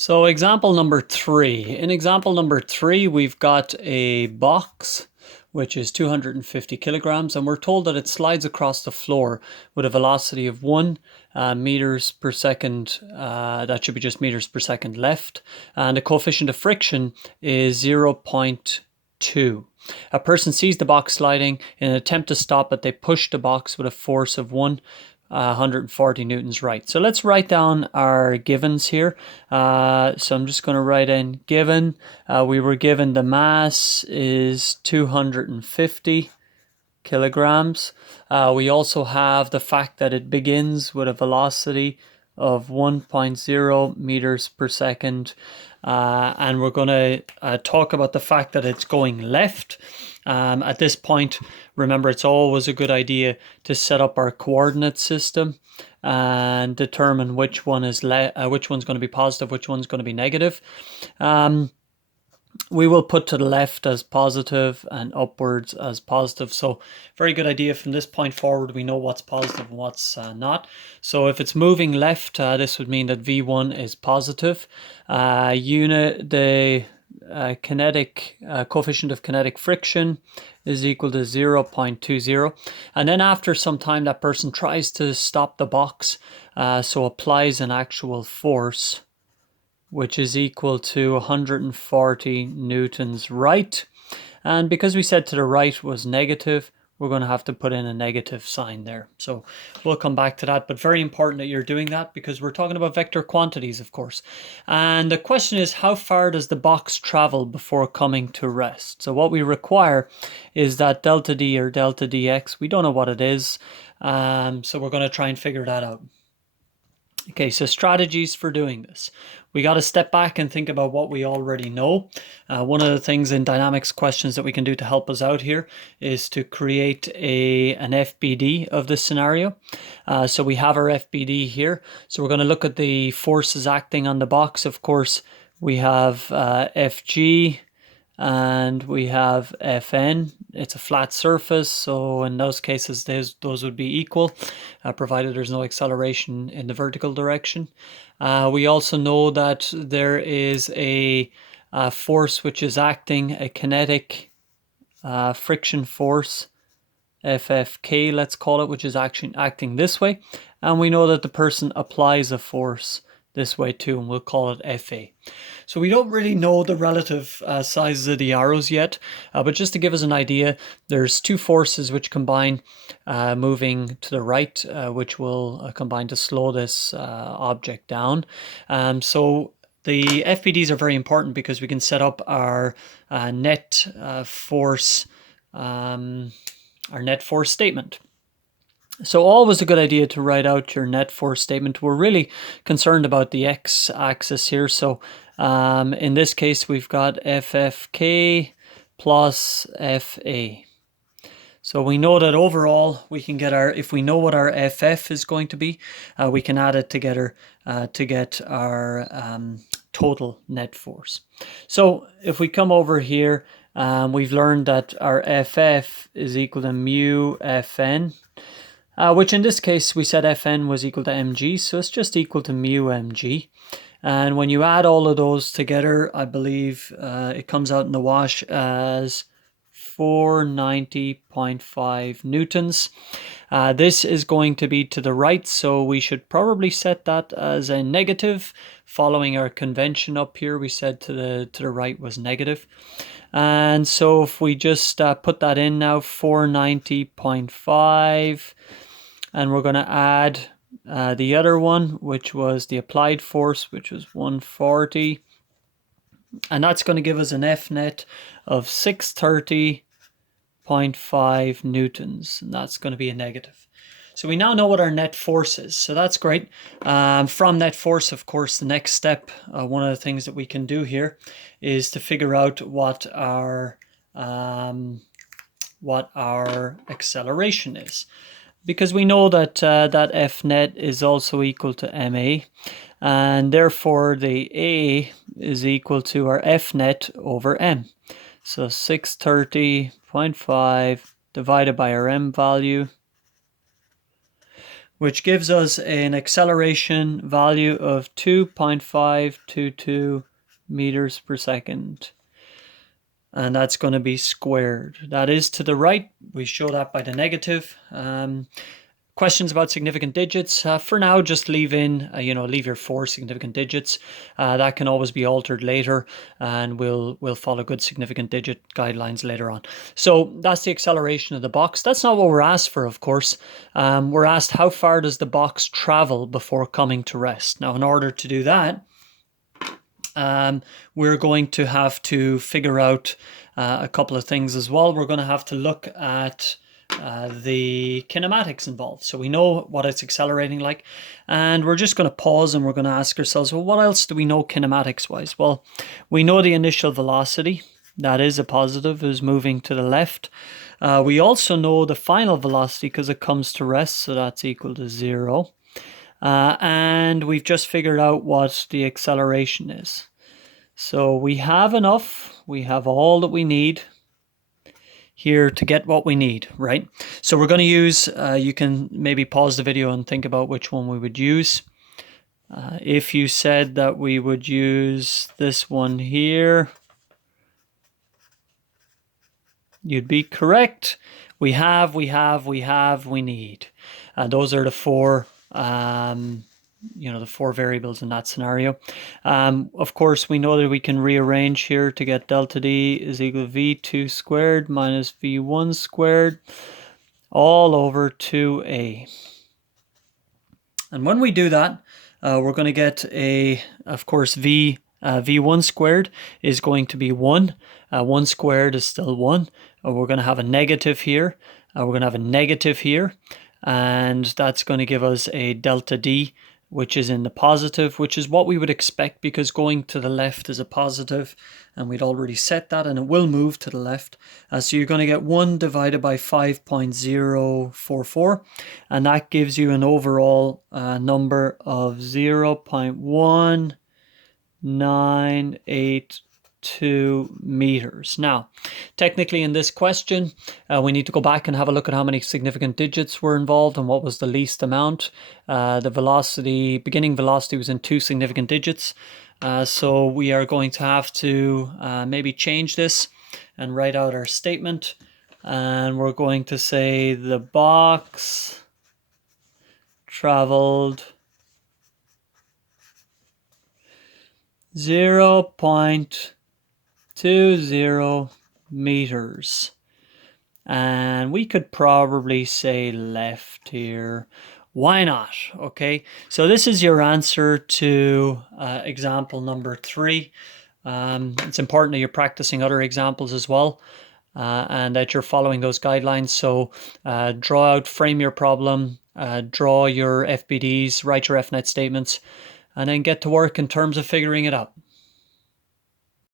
So example number 3. In example number 3, we've got a box which is 250 kilograms, and we're told that it slides across the floor with a velocity of 1 meters per second. That should be just meters per second left, and the coefficient of friction is 0.2. A person sees the box sliding. In an attempt to stop it, they push the box with a force of 140 newtons right. So let's write down our givens here. So I'm just going to write in given. We were given the mass is 250 kilograms. We also have the fact that it begins with a velocity of 1.0 meters per second. And we're going to talk about the fact that it's going left. At this point, remember, it's always a good idea to set up our coordinate system and determine which one is which one's going to be positive, which one's going to be negative. We will put to the left as positive and upwards as positive. So very good idea. From this point forward, we know what's positive and what's not. So if it's moving left, this would mean that V1 is positive. The kinetic coefficient of kinetic friction is equal to 0.20. And then after some time, that person tries to stop the box, so applies an actual force, which is equal to 140 newtons right. And because we said to the right was negative, we're going to have to put in a negative sign there. So we'll come back to that, but very important that you're doing that because we're talking about vector quantities, of course. And the question is, how far does the box travel before coming to rest? So what we require is that delta D or delta dx. We don't know what it is, so we're going to try and figure that out. Okay, so strategies for doing this. We got to step back and think about what we already know. One of the things in dynamics questions that we can do to help us out here is to create an FBD of this scenario. So we have our FBD here. So we're going to look at the forces acting on the box. Of course, we have Fg and we have Fn. It's a flat surface, so in those cases those would be equal, provided there's no acceleration in the vertical direction. We also know that there is a force which is acting, a kinetic friction force, FFK, let's call it, which is actually acting this way. And we know that the person applies a force this way too, and we'll call it FA. So we don't really know the relative sizes of the arrows yet, but just to give us an idea, there's two forces which combine moving to the right, which will combine to slow this object down. So the FBDs are very important because we can set up our net force statement. So always a good idea to write out your net force statement. We're really concerned about the x-axis here. So in this case, we've got FFK plus FA. So we know that overall we can get if we know what our FF is going to be, we can add it together to get our total net force. So if we come over here, we've learned that our FF is equal to mu Fn. Which in this case we said Fn was equal to mg, so it's just equal to mu mg. And when you add all of those together, I believe it comes out in the wash as 490.5 newtons. This is going to be to the right, so we should probably set that as a negative. Following our convention up here, we said to the right was negative. And so if we just put that in now, 490.5, and we're going to add the other one, which was the applied force, which was 140. And that's going to give us an F net of 630.5 newtons. And that's going to be a negative. So we now know what our net force is. So that's great. From net force, of course, the next step, one of the things that we can do here is to figure out what our acceleration is. Because we know that that F net is also equal to ma, and therefore the A is equal to our F net over m. So 630.5 divided by our m value, which gives us an acceleration value of 2.522 meters per second. And that's going to be squared. That is to the right. We show that by the negative. Questions about significant digits. For now, just leave in, leave your 4 significant digits. That can always be altered later, and we'll follow good significant digit guidelines later on. So that's the acceleration of the box. That's not what we're asked for, of course. We're asked how far does the box travel before coming to rest. Now, in order to do that, we're going to have to figure out a couple of things as well. We're going to have to look at the kinematics involved. So we know what it's accelerating like, and we're just going to pause and we're going to ask ourselves, well, what else do we know kinematics wise? Well, we know the initial velocity, that is a positive, is moving to the left. We also know the final velocity because it comes to rest, so that's equal to 0. And we've just figured out what the acceleration is. So we have enough, we have all that we need here to get what we need, right? So we're going to use, you can maybe pause the video and think about which one we would use. If you said that we would use this one here, you'd be correct. We need. Those are the 4 the 4 variables in that scenario. Of course, we know that we can rearrange here to get delta D is equal to V2 squared minus V1 squared all over 2A. And when we do that, we're going to get of course, V1 squared is going to be 1. 1 squared is still 1. We're going to have a negative here. We're going to have a negative here. And that's going to give us a delta D, which is in the positive, which is what we would expect because going to the left is a positive, and we'd already set that, and it will move to the left. So you're going to get 1 divided by 5.044, and that gives you an overall number of 0.1982 meters. Now, technically in this question, we need to go back and have a look at how many significant digits were involved and what was the least amount. The beginning velocity was in 2 significant digits. So we are going to have to maybe change this and write out our statement. And we're going to say the box traveled 0.20 meters, and we could probably say left here. Why not? Okay, so this is your answer to example number 3. It's important that you're practicing other examples as well, and that you're following those guidelines. So draw out, frame your problem, draw your FBDs, write your FNet statements, and then get to work in terms of figuring it out.